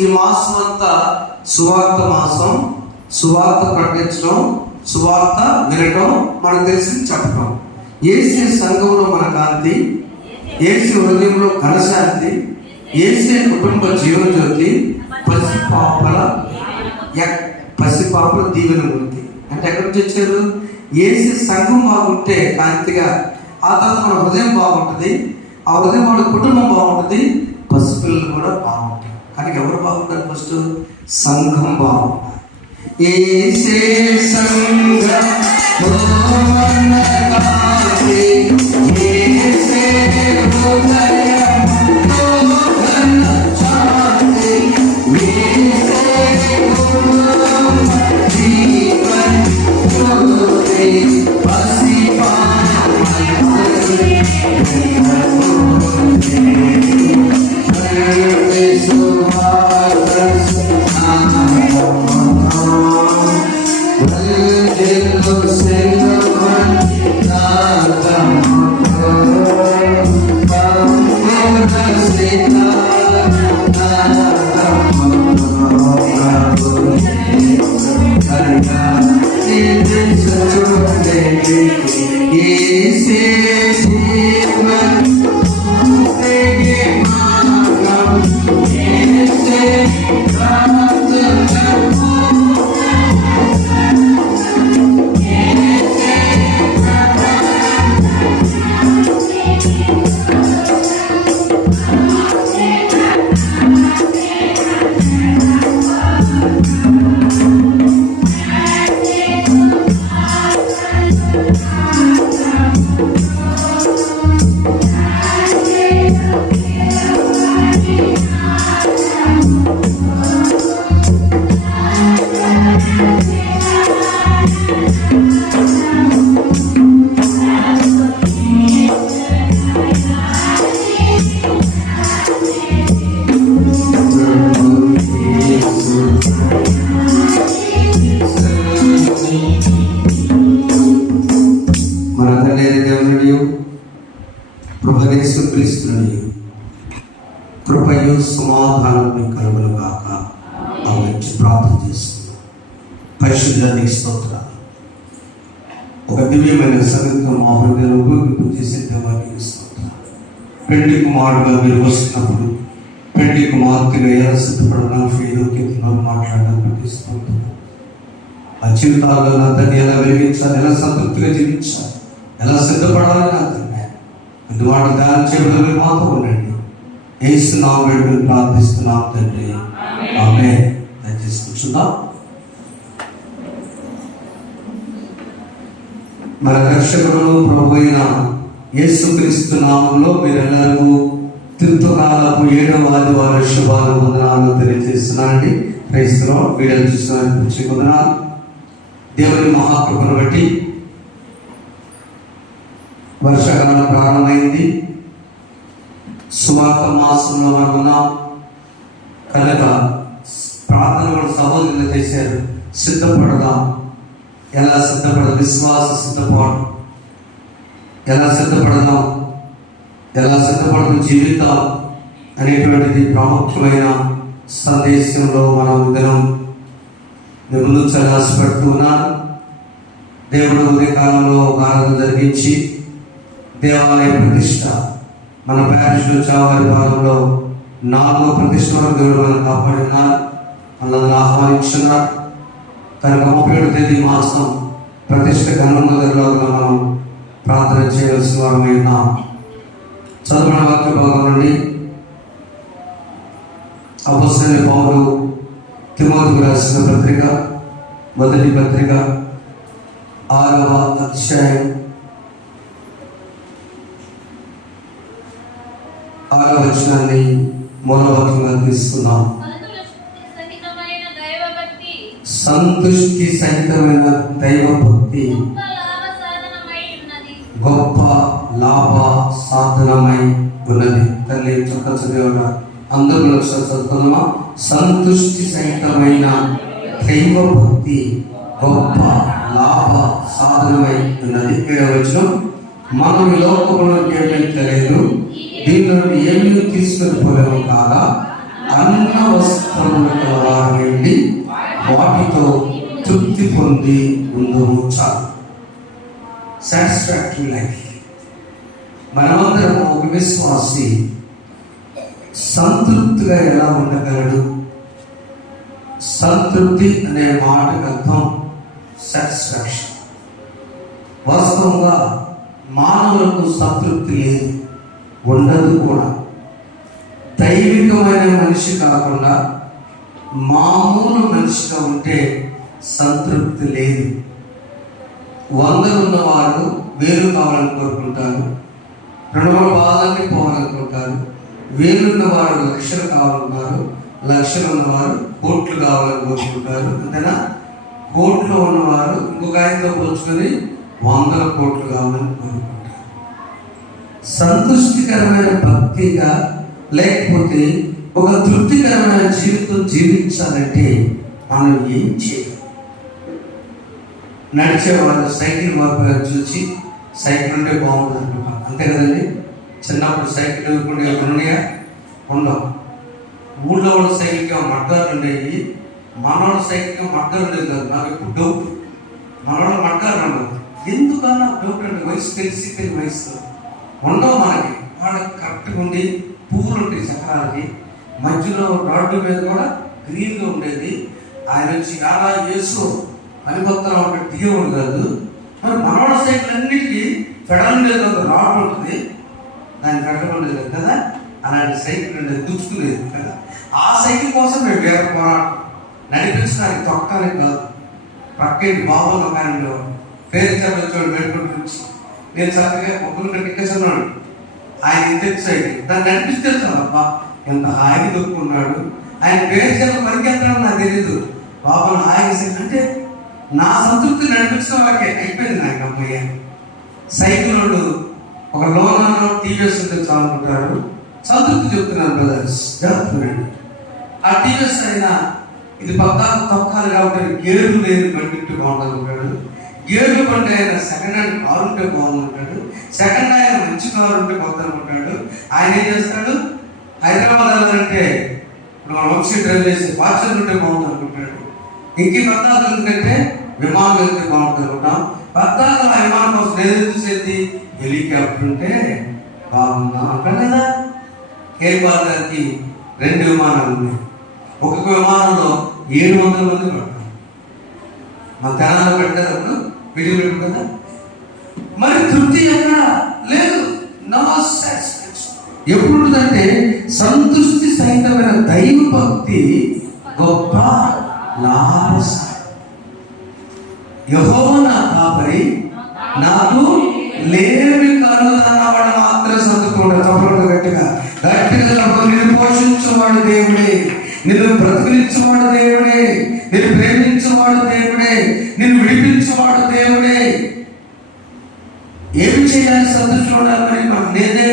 ఈ మాసం అంతా సువార్త మాసం. సువార్త ప్రకటించడం, సువార్త వినటం, మనకు తెలిసి చెప్పడం. యేసు సంఘంలో మన కాంతి, యేసు హృదయంలో ఘనశాంతి, యేసు కుటుంబ జీవనజ్యోతి, పసిపాపల దీవెన ఉంది. అంటే ఎక్కడి నుంచి వచ్చారు? యేసు సంఘం బాగుంటే కాంతిగా, ఆ తర్వాత మన హృదయం బాగుంటుంది, ఆ హృదయం వాళ్ళ కుటుంబం బాగుంటుంది, పసిపిల్లలు కూడా బాగుంటారు. కానీ ఎవరు బాగుంటారు? ఫస్ట్ సంఘం బాగుంటారు. యేసే సంఘం కృపయు సమాధానం కలుగును గాక. ప్రార్థన చేస్తున్నాం. పరిశుద్ధానికి స్తోత్రాలు. ఒక దివ్యమైన సంగీతం మా హృదయంలో ఉపయోగింపు చేసే దేవానికి స్తోత్రాలు. పెళ్లి కుమారుడుగా మీరు వస్తున్నప్పుడు పెళ్లి కుమార్తెగా ఎలా సిద్ధపడడానికి ఏదో మాట్లాడడానికి స్తోత్రం. ఆ జీవితాల్లో నా తల్లి ఎలా వెలిగించాలి, ఎలా సంతృప్తిగా జీవించాలి, ఎలా సిద్ధపడాలి నా తల్లి అందుమాట ధ్యానం చేయడం మాతో ఉండండి. యేసు నామమున వేడుకొని ప్రార్థిస్తున్నాం తండ్రి, ఆమేన్. దయచేసి కూర్చుందాం. మన రక్షకుడు ప్రభువైన యేసుక్రీస్తు నామములో మీరెల్లరూ తిరుతకాలపు 7వ ఆదివార శుభాలు వందనాలు తెలియజేస్తున్నానండి. క్రైస్తవ వీడియోలు చూసిన వందనాలు. దేవుని మహాకృపను బట్టి వర్షాకాలం ప్రారంభమైంది. సువార్త మాసంలో మనం ఉన్నాం కనుక ప్రార్థన కూడా సహోదరులు చేశారు. సిద్ధపడదాం. ఎలా సిద్ధపడదాం? విశ్వాస సిద్ధపాటు. ఎలా సిద్ధపడదాం, ఎలా సిద్ధపడదు జీవితం అనేటువంటిది ప్రాముఖ్యమైన సందేశంలో మనం దినం ముందు ఆశపడుతున్నాను. దేవుడు ఉదయకాలంలో ఒక ఆరాధన జరిగించి దేవాలయ ప్రతిష్ట మన ప్యారిష్లో చావారి భాగంలో 4వ ప్రతిష్ట వరకు దేవుడు మనం కాపాడినారు. మనల్ని ఆహ్వానించున్నారు. కనుక 37వ తేదీ మాసం ప్రతిష్ట కన్నుమొదలుగా మనం ప్రార్థన చేయవలసిన వారమై ఉన్నాం. చదువుకున్న వాక్య భాగం నుండి అపొస్తలుడైన పౌలు తిమోతికి రాసిన పత్రిక, మొదటి పత్రిక 6వ అధ్యాయం 6వ వచనాన్ని మూలవాక్యంగా తీసుకున్నాం. సంతుష్టి సహితమైన దైవభక్తి గొప్ప లాభ సాధనమై ఉన్నది. తల్లి చక్క చదివగా అందరూ చదువుకున్నామా? సంతుష్టి సహితమైన దైవభక్తి గొప్ప లాభ సాధనమై ఉన్నది. 7వ వచనం, మనం ఈ లోకంలో ఏమీ తెలియదు, దీనిలో ఏమీ తీసుకొని పోలేము కాగా అన్న వస్త్రములు కలవారు వెళ్ళి వాటితో తృప్తి పొంది ఉందము. చాలు. Satisfactory life. మనమందరం ఒక విశ్వాసి సంతృప్తిగా ఎలా ఉండగలడు? సంతృప్తి అనే మాటకు అర్థం సాటిస్ఫాక్షన్. వాస్తవంగా మానవులకు సంతృప్తి లేదు, ఉండదు కూడా. దైవికమైన మనిషి కాకుండా మామూలు మనిషిగా ఉంటే సంతృప్తి లేదు. 100 ఉన్నవారు 1000 కావాలని కోరుకుంటారు, 200 బాధల్ని పోవాలనుకుంటారు. 1000 ఉన్నవారు 1,00,000 కావాలన్నారు, 1,00,000 ఉన్నవారు కోట్లు కావాలని కోరుకుంటారు. అంతేనా? కోట్లు ఉన్నవారు ఇంకొక ఆయనతో పోల్చుకొని 100 కోట్లు కావాలని కోరుకుంటారు. సంతృష్టికరమైన భక్తిగా లేకపోతే ఒక తృప్తికరమైన జీవితం జీవించాలంటే మనం ఏం చేయాలి? నడిచేవాళ్ళు సైకిల్ మార్పు చూసి సైకిల్ ఉంటే బాగుంటుంది అనుకుంటాం, అంతే కదండి. చిన్నప్పుడు సైకిల్ ఎదుర్కొంటే ఉన్నాయా? ఉండవు. ఊళ్ళో ఉన్న సైకిల్కి మడ్డాలు ఉండేవి, మనోళ్ళ సైకిల్కి మడ్డాలు ఉండేది కాదు. నాకు ఎప్పుడు డౌట్, మనోళ్ళ మడ్డాలు ఉండవు. ఎందుకన్నా డౌట్ అంటే వయసు తెలిసి వయసు ఉండవు మనకి. వాళ్ళకి కరెక్ట్గా ఉండి పువ్వులు ఉంటాయి చక్రాలకి, మధ్యలో రోడ్డు మీద కూడా గ్రీన్గా ఉండేది. ఆయన వచ్చి అలా యేసు అనిపత్రం అంటే దిగేవాడు కాదు. మరి మనోళ్ళ సైకిల్ అన్నిటికీ ఫెడల్ ఉండేది, ఒక రాడ్ ఉంటుంది, దాన్ని ఫెడల్ ఉండేది కదా. అలాంటి సైకిల్ ఉండేది, దుచ్చుకునేది కదా. ఆ సైకిల్ కోసం మేము వేరే పోరాటం నడిపించడానికి, తొక్కడానికి కాదు. పక్కేంటి బాబులు ఒక ఆయన ఉండేవాడు, పేరు చెప్పొచ్చాడు మేడుకుంటూ నుంచి. నేను చక్కగా ఒక్కరు కట్టించేస్తున్నాడు, ఆయన ఇంతకు సైకిల్ దాన్ని నడిపిస్తే అబ్బా ఎంత హాయిగా దొక్కున్నాడు. ఆయన పేరు చెప్ప పరిగెత్తడం నాకు తెలీదు. బాబు హాయిగా సైకిల్ అంటే నా సంతృప్తి నడిపించడం వాళ్ళకే అయిపోయింది. నాకు అమ్మయ్య సైకిల్ వాళ్ళు ఒక లోనో టీవీఎస్ ఉంటే చాలనుకుంటారు. సంతృప్తి చెప్తున్నాను బ్రదర్స్, జాగ్రత్తగా. ఆ టీవీఎస్ అయినా ఇది పద్దాకు తొక్కాలి కాబట్టి గేరు లేదు బండి బాగుంటుంది ఉంటాడు. గేర్లు బండి ఆయన సెకండ్ హ్యాండ్ కారు ఉంటే బాగుంటాడు. సెకండ్ హ్యాండ్ మంచి కారు ఉంటే కొత్త అనుకుంటాడు. ఆయన ఏం చేస్తాడు? హైదరాబాద్ వెళ్ళాలంటే ఇప్పుడు మనం వచ్చి డ్రైవ్ చేసి ఫార్చునర్ ఉంటే బాగుంది అనుకుంటాడు. ఇంకే పద్దాలు ఎందుకంటే విమానం వెళ్తే బాగుంటుంది అనుకుంటాం. పద్దాలు ఆ విమానం కోసం ఏదైతే చేసి హెలికాప్టర్ ఉంటే బాగుందాం అంటాం కదా. కేపాల్ గారికి 2 విమానాలు ఉన్నాయి. ఒక్కొక్క విమానంలో 700 మంది పడతారు. మన తెలంగాణ పెట్టారు వీడియో పెట్టు కదా. మరి తృప్తి ఎక్కడ లేదు, నో సాటిస్ఫాక్షన్. ఎప్పుడు ఉంటుందంటే సంతృష్టి సహితమైన దైవ భక్తి గొప్ప లాభసాటి. యెహోవా నా కాపరి, నాకు లేమి కలుగదన్నవాడు మాత్రం సంతృప్తి. తప్పకుండా గట్టిగా నిన్ను పోషించేవాడు దేవుడే, నిన్ను బ్రతికించేవాడు దేవుడే, నిన్ను ప్రేమించేవాడు దేవుడే, నిన్ను విడిపించేవాడు దేవుడే. ఏమి చేయాలి సంతృష్టి ఉండాలని మనకు లేదే.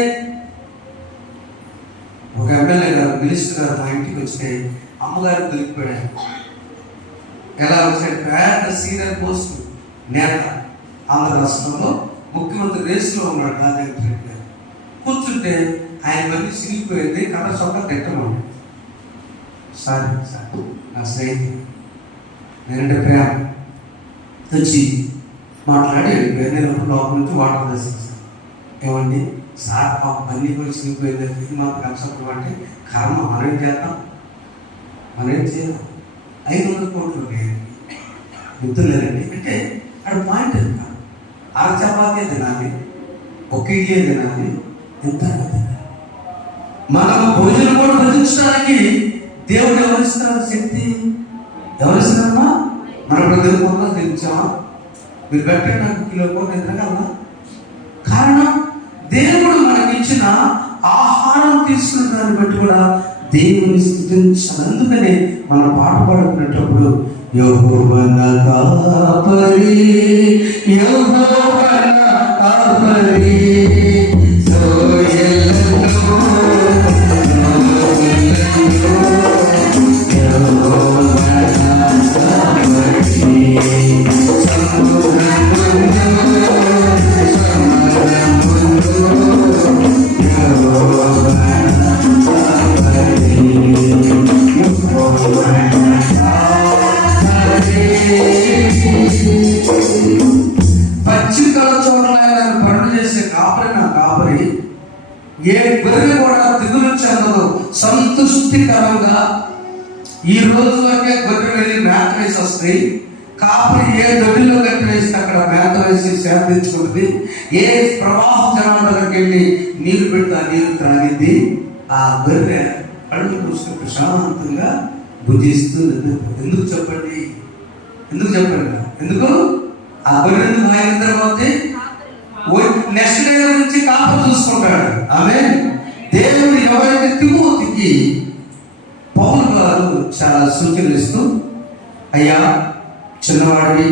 ఒక ఎమ్మెల్యే గారు, మినిస్టర్ గారు మా ఇంటికి వస్తే అమ్మగారు దొరికిపోయాడు. ఎలా వచ్చాడు? పెద్ద సీనియర్ పోస్ట్ నేత, ఆంధ్ర రాష్ట్రంలో ముఖ్యమంత్రి రేసులో ఉన్నాడు. రాజేంద్ర రెడ్డి గారు కూర్చుంటే ఆయన మళ్ళీ సిగిపోయింది, కథ సొక్క తిట్టమండి. సార్ నా స్నేహితుడు నేనంటే ప్రేమ వచ్చి మాట్లాడి నేను లోపల నుంచి వాటర్ తెస్తాను. ఏమండి సార్ అన్నీ కూడా సిగిపోయింది, ఇది మాకు కన్సెప్ట్ అంటే కర్మ మనం ఏం చేద్దాం, మనం ఏం చేయాలి. 500 కోట్లు గుర్తులేదండి అంటే అక్కడ పాయింట్ ఎంత? 6 చపాతీ తినాలి, 1 ఇడ్లీ తినాలి, ఎంత తినాలి. మనం భోజనం కూడా భజించడానికి దేవుడు ఎవరిస్తున్నారు శక్తి? ఎవరిస్తున్నారమ్మా? మనం ఇప్పుడు తెలుగుకుండా తెలుచామా? మీరు గట్టే నాకు కిలో కూడా తినగలరా? కారణం దేవుడు మనకి ఇచ్చిన ఆహారం తీసుకున్న దాన్ని బట్టి కూడా దేవుని స్తుతించాలి. అందుకనే మనం పాట పాడుకునేటప్పుడు యెహోవా నా కాపరి, యెహోవా నా కాపరి, పచ్చికల చూడాలని పనులు చేసే కాపరి నా కాపరి. ఏ గొర్రె కూడా దిగులు చెందదు, సంతృష్టికరంగా. ఈ రోజు వరకే గొర్రె వెళ్ళి మేత వేసి వస్తాయి. కాపరి ఏ దొడ్డిలో కట్టి వేసి అక్కడ మేత వేసి సేకరించుకుంటుంది. ఏ ప్రవాహం జనాలకు వెళ్ళి నీరు పెడతా నీరు త్రాగింది. ఆ గొర్రె కళ్ళు కూర్చుని ప్రశాంతంగా భుజిస్తూ. ఎందుకు చెప్పండి? ఎందుకు ఆ గొర్రె ఆయన తర్వాత నెక్స్ట్ డే నుంచి కాపరి చూసుకుంటాడు. ఆమె దేవుడు ఎవరైతే తిమోతికి పౌలు గారు చాలా సూచనలు ఇస్తూ, అయ్యా చిన్నవాడివి,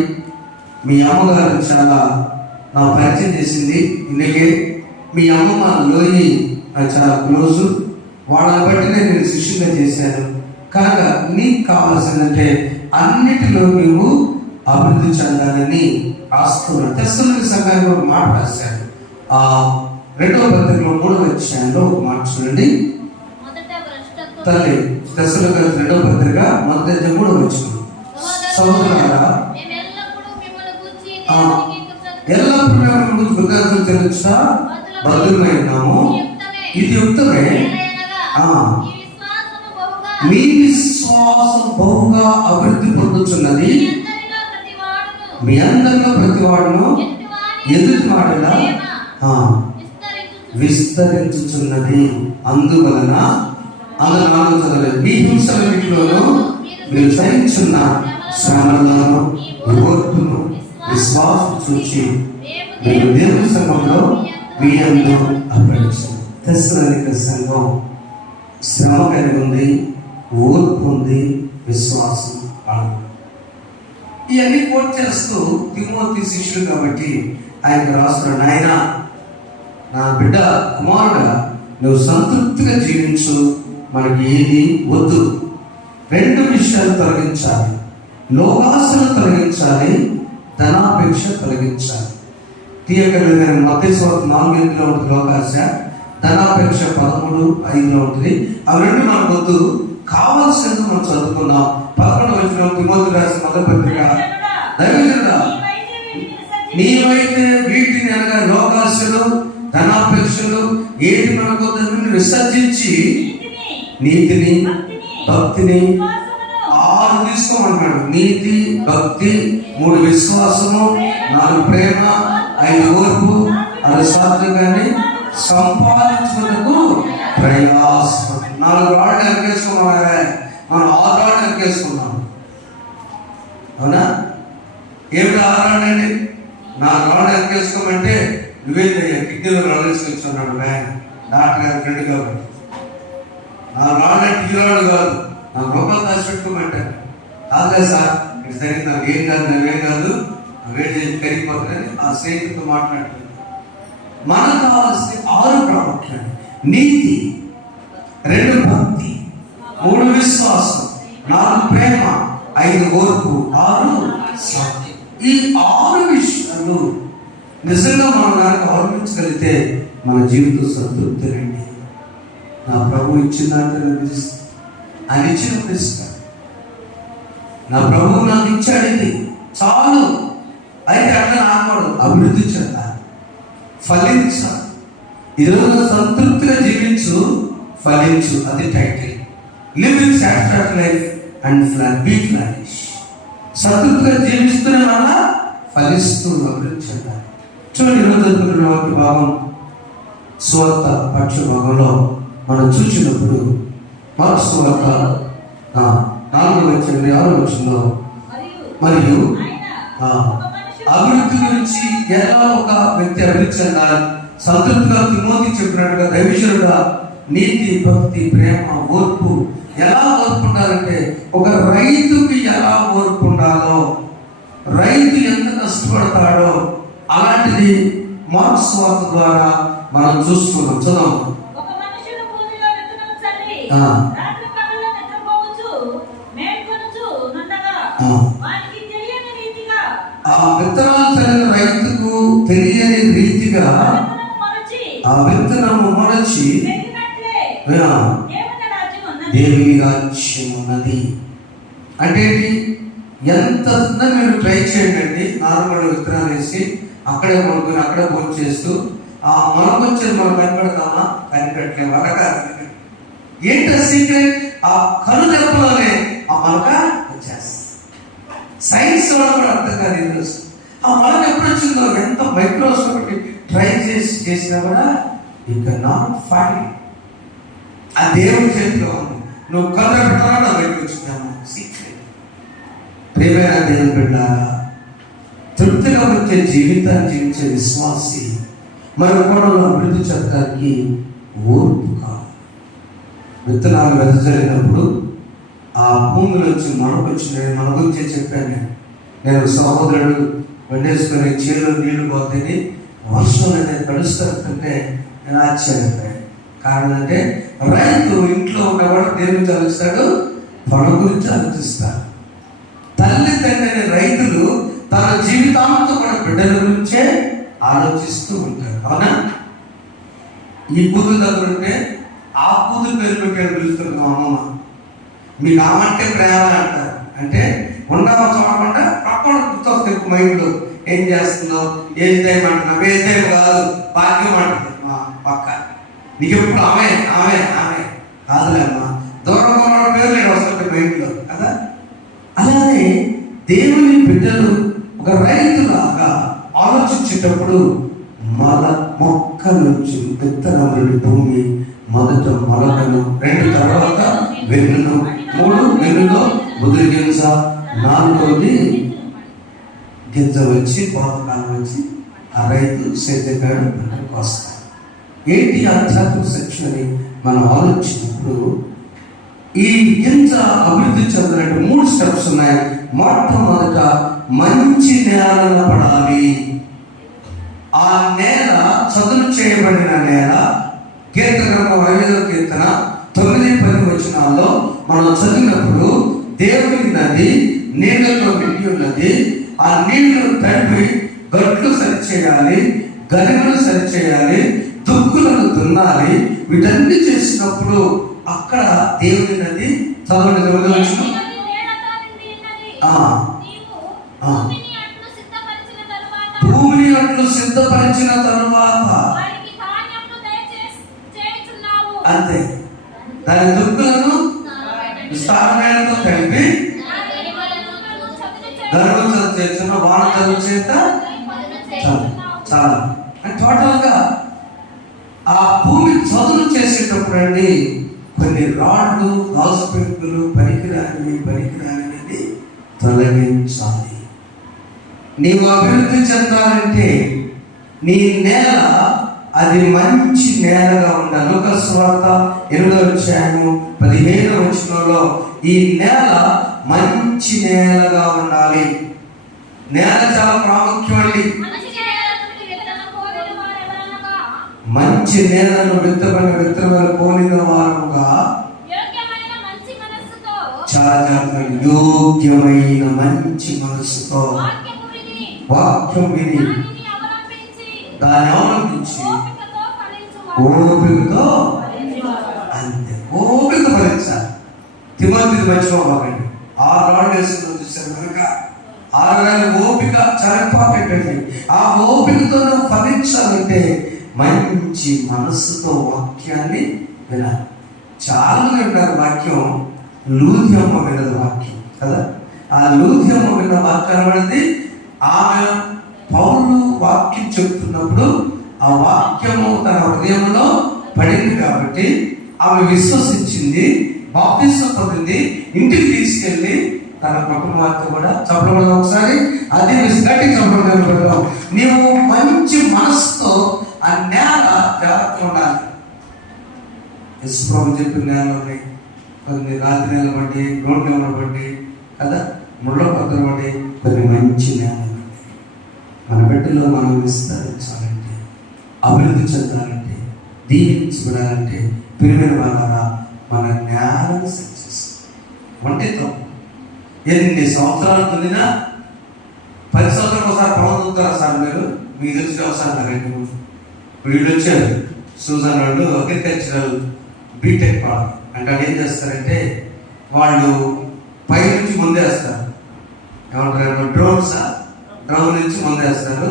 మీ అమ్మగారు చాలా నా పరిచయం చేసింది. ఇలాగే మీ అమ్మమ్మ లోని నాకు చాలా క్లోజు, వాళ్ళని బట్టి నేను శిష్యుగా చేశాను. కనుక నీకు కావాల్సిందంటే అన్నిటిలో నీవు అభివృద్ధి చెందాలని రాస్తున్నాడు. తెస్సలోనికీ సంఘానికి ఒక మాట రాశాడు. 2వ పత్రికలో 3వ అధ్యాయంలో ఒక మాట చూడండి. తల్లి తెస్సలోనికీ 2వ పత్రిక 1వ అధ్యాయం 3వ వచనం. సహోదరులారా, ఎల్లప్పుడూ మేము కృతజ్ఞతలు చెల్లించుట బద్ధులమై ఉన్నాము. ఇది యుక్తమే. మీ విశ్వాసం బహుగా అభివృద్ధి పొందుతున్నది. మీ అందరిలో ప్రతి వాడును ఎదుటి వాడిలా విస్తరించుచున్నది. అందువలన మీ హింసలన్నిటిలోనూ మీరు సహించున్న శ్రమలను, ఓర్పును, విశ్వాసం చూచి మీరు దేవుని సంఘంలో మీ యందు అభివృద్ధి. తెస్సలోనికీ సంఘం శ్రమ కలిగి ఉంది, ఓర్పు ఉంది, విశ్వాసం. ఇవన్నీ కోట్ చేస్తూ తిమోతి శిష్యుడు కాబట్టి ఆయనకు రాస్తున్నాడు, నాయన నా బిడ్డ కుమారుడా, నువ్వు సంతృప్తిగా జీవించు, మనకి ఏది వద్దు. 2 విషయాలు తొలగించాలి. లోకాశను తొలగించాలి, ధనాపేక్ష తొలగించాలి. తీయగలిగిన మత్తయి సువార్త 4:8లో ఉంటుంది లోకాశ, ధనాపేక్ష 13:5లో ఉంటుంది. అవి 2 మనకు వద్దు. కావాల్సింది మనం చదువుకున్నాం. 11వ వచనం తిమోతి రాసిన మొదటి పత్రిక, దైవజనుడా నీవైతే వీటిని అనగా లోకాశలు, ధనాపేక్షలు ఏది మనకు విసర్జించి నీతిని, భక్తిని 6 తీసుకోమన్నాడు. నీతి, భక్తి, 3 విశ్వాసము, 4 ప్రేమ, 5 ఓర్పు, 6 సాత్వికాన్ని సంపాదించుకున్నకు ప్రయాసం. 4 రాళ్ళు ఎక్కేసుకోమన్నారే, మనం 6 రాళ్ళు ఎక్కేసుకున్నాం. అవునా? ఏమిటి 6 రాళ్ళు అండి? 4 రాళ్ళు ఎక్కేసుకోమంటే నువ్వేంటి కిడ్నీలో రాళ్ళు వేసుకొచ్చున్నాడు బ్యాంక్ డాక్టర్ గారి ఫ్రెండ్ కాబట్టి. 4 రాళ్ళు అంటే ఈ రాళ్ళు కాదు, 4 రూపాయలు దాచి పెట్టుకోమంటారు. కాదా సార్ ఇటు సరే నాకు ఏం కాదు, నువ్వేం కాదు, వేడి చేసి కరిగిపోతుందని ఆ స్నేహితులతో మాట్లాడుతుంది. మనకు కావాల్సిన 6 ప్రాముఖ్యాలు: నీతి, 2 భక్తి, 3 విశ్వాసం, 4 ప్రేమ, 5 ఓర్పు, 6 సత్యం. ఈ 6 విషయాలు నిజంగా మనం దానికి అవలంబించగలిగితే మన జీవితం సంతృప్తి రండి. నా ప్రభు ఇచ్చిన దాంట్లో ఆయన ఇచ్చినప్పుడు ఇస్తాడు. నా ప్రభువు నాకు ఇచ్చాడు, ఇది చాలు. అయితే అట్లా నాకూడదు, అభివృద్ధి చెందాలి, ఫలించాలి. ఈరోజు సంతృప్తిగా జీవించు, ఫలించు. అది title. Live in satisfied life and be flourish. సంతృప్తిగా జీవిస్తున్న వల్ల ఫలిస్తూ అభివృద్ధి చెందాలి. చూడండి, ఈరోజు జరుగుతున్న భాగం సువార్త పక్ష భాగంలో మనం చూసినప్పుడు మార్కు సువార్త 4వ అధ్యాయం 6వ వచనంలో మరియు అభివృద్ధి గురించి ఎలా ఒక వ్యక్తి అభివృద్ధి చెందాలి, సంతృప్తిగా తిమోతి చెప్పినట్టుగా దైవజనుడా నీతి, భక్తి, ప్రేమ, ఓర్పు ఎలా ఓర్పు ఉండాలంటే ఒక రైతుకి ఎలా ఓర్పు ఉండాలో, రైతు ఎంత కష్టపడతాడో అలాంటిది మార్కు సువార్త ద్వారా మనం చూస్తున్నాం. చదువు. ఆ విత్తనాలు చల్లిన రైతుకు తెలియని రీతిగా ఆ విత్తనము మొలచి దేవుని రాజ్యం ఉన్నది. అంటే ఎంత మీరు ట్రై చేయండి. నార్మల్ విత్తనాలు వేసి అక్కడే కొనుక్కొని అక్కడే భోజనం చేస్తూ ఆ మనకొచ్చేది మనం కనిపెడతామా? కనిపెట్టలేము. అలాగా ఏంటో సీక్రెట్? ఆ కను దెబ్బలోనే ఆ మొలక వచ్చేస్తుంది. సైన్స్ వాళ్ళు కూడా అర్థం కాదు. ఏం తెలుసు ఆ మొలక ఎప్పుడు వచ్చిందో ఎంత మైక్రోస్కోప్ ట్రై చేసినా కూడా ఇంకా నాట్ ఫైన్. ఆ దేవుడి చేతిలో ఉంది. నువ్వు కన్ను పెట్టాలా నా బయటకు వచ్చిందాము సీక్రెట్. ప్రేమైన దేవుని బిడ్డలారా, తృప్తిగా వచ్చే జీవితాన్ని జీవించే విశ్వాసి మన కోణంలో అభివృద్ధి చెందడానికి ఓర్పు కావాలి. విత్తనాలు వెదజల్లినప్పుడు ఆ భూమిలోంచి మన గురించి చెప్పాను. నేను సహోదరుడు వండేసుకొని చేలో నీళ్లు పోతేని వర్షం అనేది తడుస్తుంటే నేను ఆశ్చర్యపోయాను. కారణం అంటే రైతు ఇంట్లో ఉన్నవాడు దేవుని ఆలోచిస్తాడు, పొలం గురించి ఆలోచిస్తాడు. తల్లిదండ్రులైన రైతులు తన జీవితాంతో కూడా బిడ్డల గురించే ఆలోచిస్తూ ఉంటారు. అవునా? ఈ కూతురు దగ్గర ఉంటే ఆ కూతురు పేరు పెట్టి పిలుస్తుంది మా అమ్మమ్మ. మీకు ఆమంటే ప్రేమ అంటారు. అంటే ఉండవా చూడకుండా పక్కన గుర్తొస్తుంది మైండ్లో. ఏం చేస్తున్నావు, ఏది దైవం అంటున్నావు, ఏ దైవం కాదు భాగ్యం అంటుంది మా పక్క. నీకు ఎప్పుడు ఆమె ఆమె ఆమె కాదులేమ్మా, దూరం పేరు నేను వస్తుంది మైండ్లో కదా. అలానే దేవుని బిడ్డలు ఒక రైతులాగా ఆలోచించేటప్పుడు మొక్క నుంచి విత్తనములు భూమి మొదట మొలకను, 2 తర్వాత వెన్నును, 3 వెన్నులో ముదిరి గింజ, 4వది గింజ వచ్చి పాతకాలం వచ్చి ఆ రైతు సేద్యకాడు పంటకు వస్తాడు. ఏంటి ఆధ్యాత్మిక శిక్షణని మనం ఆలోచించినప్పుడు ఈ గింజ అభివృద్ధి చెందాలంటే 3 స్టెప్స్ ఉన్నాయి. మొట్టమొదట మంచి నేలలో పడాలి. ఆ నేల చదును చేయబడిన నేల. కీర్తన 5వ కీర్తన 9-10 వచనాల్లో మనం చదివినప్పుడు దేవుని నది నీళ్లతో నిండి ఉన్నది. ఆ నీళ్లు తడిపి గట్లు సరిచేయాలి, గరిమలు సరిచేయాలి, దుక్కులను దున్నాలి. వీటన్ని చేసినప్పుడు అక్కడ దేవుని నది చదవండి 9వ వచనం. భూమిని అట్లు సిద్ధపరిచిన తరువాత అంతే దాని దుక్కులను విస్తారమైనతో కలిపి గర్భం చేస్తున్న వాన చేత చాలా టోటల్ గా ఆ భూమి చదును చేసేటప్పుడు అండి కొన్ని రాళ్ళు, గాజు పెంకులు పనికిరానివి తొలగించాలి. నీవు అభివృద్ధి చెందాలంటే నీ నేల అది మంచి నేలగా ఉండాలి. లూకా సువార్త 8వ అధ్యాయము 15వ వచనంలో ఈ నేల మంచి నేలగా ఉండాలి. నేల చాలా ప్రాముఖ్యం అండి. మంచి నేలను విత్తబడిన విత్తనాలు పోలిన వారుగా చాలా జాగ్రత్తగా యోగ్యమైన మంచి మనస్సుతో వాక్యం విని దాన్ని అవలంబించి ఓపికతో అంతే ఓపిక ఫలించాలి. తిమోతిని మర్చిపోకండి. 6 రాళ్ళు వేసుకుని చూశారు కనుక 6 రాళ్ళు ఓపిక చాలా ఇంపార్టెంట్ అండి. ఆ ఓపికతో నువ్వు ఫలించాలంటే మంచి మనస్సుతో వాక్యాన్ని వినాలి. చాలా మంది ఉంటారు వాక్యం లూథియమ్మ వినదు వాక్యం కదా. ఆ లూథియమ్మ విన్న వాక్యం అనేది ఆమె పౌలు వాక్యం చెప్తున్నప్పుడు ఆ వాక్యము తన హృదయంలో పడింది కాబట్టి ఆమె విశ్వసించింది, బాప్తిస్మం పొందింది, ఇంటికి తీసుకెళ్ళి తన కుటుంబానికి కూడా చెప్పడం. ఒకసారి అది గట్టి చెప్పడం. నీవు మంచి మనసుతో ఆ నేల జాగ్రత్త ఉండాలి. యశ్వ్రభు చెప్పిన నేల ఉన్నాయి, కొన్ని రాత్రి నేల బట్టి, రోడ్డు నేల బట్టి కదా, ముళ్ళ పక్కన బట్టి కొన్ని మంచి నేల. మన బిడ్డలో మనం విస్తరించాలంటే, అభివృద్ధి చెందాలంటే, దీవించబడాలంటే పిలిపిన వాళ్ళ మన నేలను సెట్ చేస్తాం. వంటే తప్పు. ఎన్ని సంవత్సరాలు పొందినా 10 సంవత్సరాలకు ఒకసారి పొందుతారా సార్ మీరు? మీకు తెలిసిన వ్యవసాయం వీళ్ళు వచ్చారు సూజన్ వాళ్ళు అగ్రికల్చరల్ బీటెక్ వాళ్ళు అంటే ఏం చేస్తారంటే వాళ్ళు పై నుంచి ముందేస్తారు. ఏమంటారు? డ్రోన్ నుంచి ముందేస్తారు.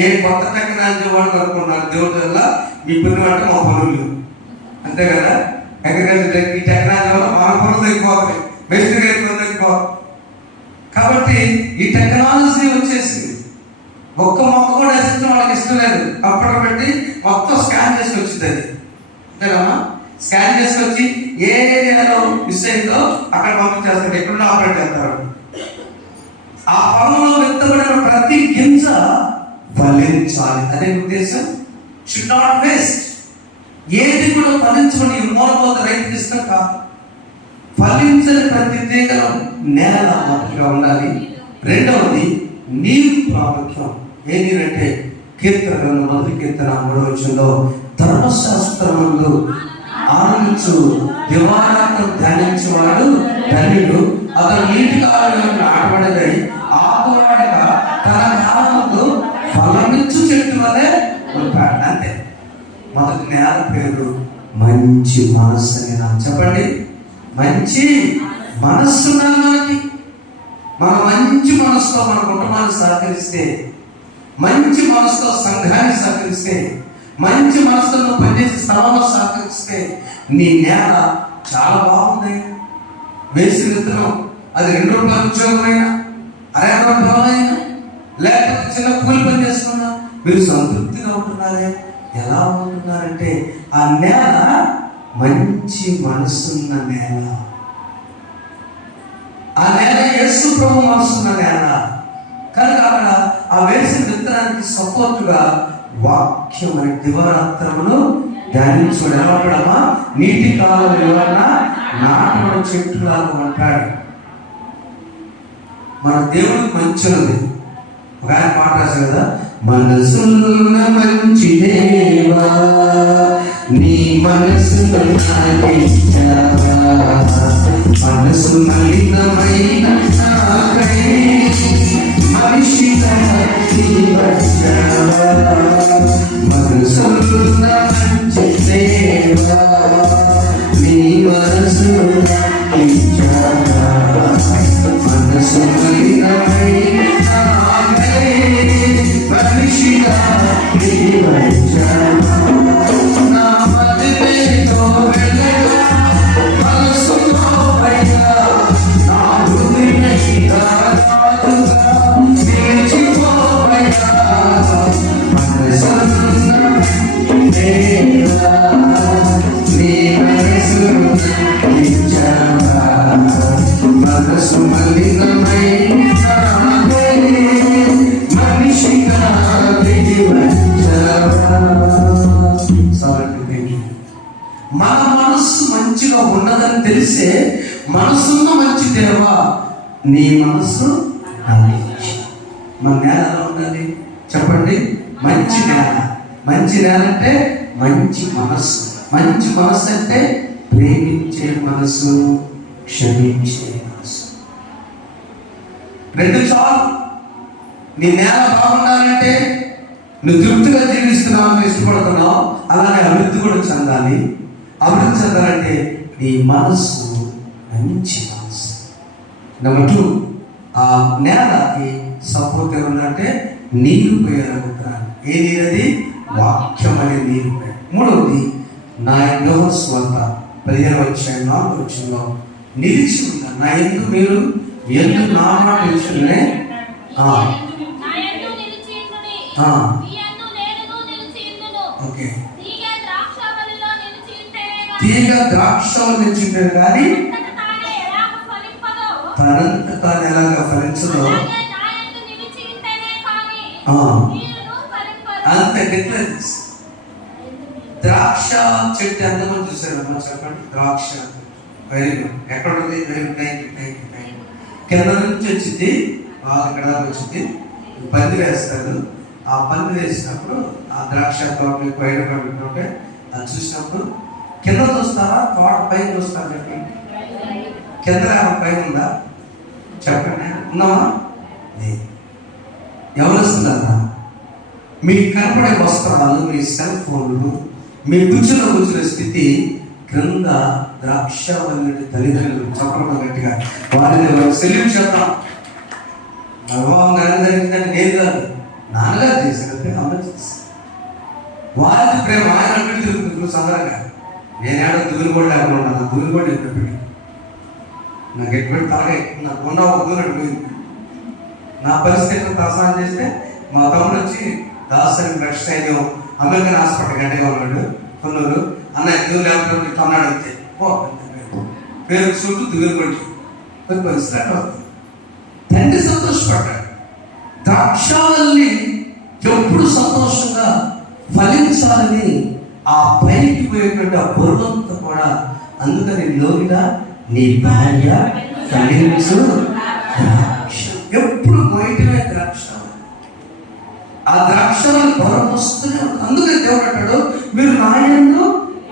ఏ కొత్త టెక్నాలజీ వాళ్ళు కనుక్కున్నారు దేవుడి వల్ల మీ పుణ్యం అంటే మా పనులు, అంతే కదా. ఎక్కడికంటే ఈ టెక్నాలజీ వల్ల మన పనులు తగ్గిపోతాయి, బెస్ట్ పనులు తగ్గిపోతాయి. కాబట్టి ఈ టెక్నాలజీ వచ్చేసింది. ఒక్క మొక్క కూడా వేసించడం వాళ్ళకి ఇష్టం లేదు. కంప్యూటర్ పెట్టి మొత్తం స్కాన్ చేసి వచ్చింది. అది అంతేనమ్మా, స్కాన్ చేసుకొచ్చి ఏ ఏరియాలో మిస్ అయిందో అక్కడ పంపించేస్తారు, ఎక్కడున్నా ఆపరేట్ చేస్తారు. ఆ పొలంలో విత్తబడిన ప్రతి గింజ ఫలించాలి, అదే ఉద్దేశం. Should not waste. ఏది కూడా ఫలించమని మూలపోత రైతుకి ఇష్టం కాదు. ఫలించని ప్రతి తీగలో నేల మొదటిగా ఉండాలి. రెండవది నీరు ప్రాముఖ్యం. ఏ నీరు అంటే కీర్తన మొదటి కీర్తన 3వ వచనంలో ధర్మశాస్త్రములు ఆనందించు దివారాత్రం ధ్యానించేవాడు ధన్యుడు, అతను నీటి కాలంలో నాటబడదై ఆకువాడగా తన కాలంలో ఫలమిచ్చు చెట్టు వలె ఉంటాడు. అంతే. మొదటి నేల పేరు మంచి మనస్సు అని నాకు చెప్పండి. మంచి మనస్సు ఉండాలి మనకి. మన మంచి మనసుతో మన కుటుంబాన్ని సహకరిస్తే, మంచి మనసుతో సంఘాన్ని సహకరిస్తే, మంచి మనసుతో నువ్వు పనిచేసే స్థలంలో సహకరిస్తే నీ నేల చాలా బాగుంది. వేసిన విత్తనం అది 2 రూపాయల ఉద్యోగమైనా, ₹60 లేకపోతే చిన్న కూలి పని చేసుకున్నా మీరు సంతృప్తిగా ఉంటున్నారే. ఎలా ఉంటున్నారంటే ఆ నేల మంచి మనసున్న నేల. ఆ నేల యేసు ప్రభు మనసున్న నేల కనుక అక్కడ ఆ వేసిన విత్తనానికి సపోర్టుగా వాక్యం అనే దివారాత్రములు ధ్యానించుకుని ఏమంటాడమ్మా, నీటి కాలం వివరణ నాటబడిన చెట్టులాగా ఉంటాడు. మన దేవుడికి మంచిది. ఒక ఆయన పాట రాశారు కదా, మనసున్న మంచి దేవా నీ మనసు మనసు మలినమైన మనిషిగా మనసున్న మంచి దేవా నీ మనసు మనసు మలినమైన మనిషిగా మనసు మనిషిగా మన మనస్సు మంచిగా ఉన్నదని తెలిసే మనసున్న మంచి దేవా నీ మనస్సు మన నేల ఎలా ఉండాలి చెప్పండి. మంచి నేల. మంచి నేల అంటే మంచి మనస్సు. మంచి మనస్సు అంటే ప్రేమించే మనసు, క్షమించే మనసు. 2 చాలు. నీ నేల బాగుండాలంటే నువ్వు తృప్తిగా జీవిస్తున్నావు, ఇష్టపడుతున్నావు, అలానే అభివృద్ధి కూడా చెందాలి. అభివృద్ధి చెందాలంటే నీ మనసు మంచి మనసు. నెంబర్ 2, ఆ నేలకి సపోర్ట్ ఏమంటే నీరు పోయాలనుకుంటున్నాను. ఏ నీరది? వాక్యం అనే నీరు. 3వది నా స్వంత 15వ నిలిచి ఉంటా. నా ఎందుకు మీరు ఎందుకు నా మాట నిలిచినే ఓకే. తీగ ద్రాక్షవల్లి నిలిచింటారు కానీ తనంత తాను ఎలాగా ఫలించదో అంత డిఫరెన్స్. ద్రాక్ష చెట్టు ఎంతమంది చూసారమ్మా చెప్పండి. ద్రాక్ష వెరీ గుడ్. ఎక్కడ ఉంది? Very good. Thank you. కింద నుంచి వచ్చింది ఇక్కడ దాకా వచ్చింది. పంది వేస్తారు. ఆ పంది వేసినప్పుడు ఆ ద్రాక్ష తోట పైన పడుతుంటే అది చూసినప్పుడు కింద చూస్తారా తోట పైన చూస్తారా చెప్పండి. కింద పైన ఉందా చెప్పండి. ఉన్నావా? ఎవరు వస్తుందా? మీకు కనపడే వస్త్రాలు, మీ సెల్ ఫోన్లు, మీ కూర్చున్న స్థితి క్రింద ద్రాక్షవల్లి తల్లిదండ్రులు చెప్పడం గట్టిగా వారిని సెల్యూట్ చేద్దాం. వివాహం గానే జరిగిందని నేను కాదు, నాన్నగారు చేశారంటే అమ్మ చేసి వారి ప్రేమ ఆయన అడ్డు తిరుగుతుంది సందర్గా. నేనేడో దూరి కూడా లేకుండా ఉన్నాను, దూరి కూడా ఎప్పుడు నాకు ఎటువంటి తాగే నాకు ఉన్న ఒక దూరం అడిపోయింది. నా పరిస్థితిని ప్రసారం చేస్తే మా తమ్ముడు వచ్చి Dasari blood stain American hospital గంటగా ఉన్నాడు కొన్నూరు. అన్నయ్య దూరం లేకపోతే తన్నాడు అంతే పేరు చుట్టూ దూరపడి కొన్ని పరిస్థితి. తండ్రి సంతోషపడ్డాడు. ద్రాక్షాలని ఎప్పుడు సంతోషంగా ఫలించాలని ఆ పైకి పోయేటువంటి ఆ బుర్రంతా కూడా, అందుకని లోనిగా నీ భార్య ఫలించు ద్రాక్ష, ఎప్పుడు బయటమే ద్రాక్ష. ఆ ద్రాక్షలను పొరం వస్తూనే ఉంటుంది. అందుకని దేవుడు అంటాడు, మీరు నా యందు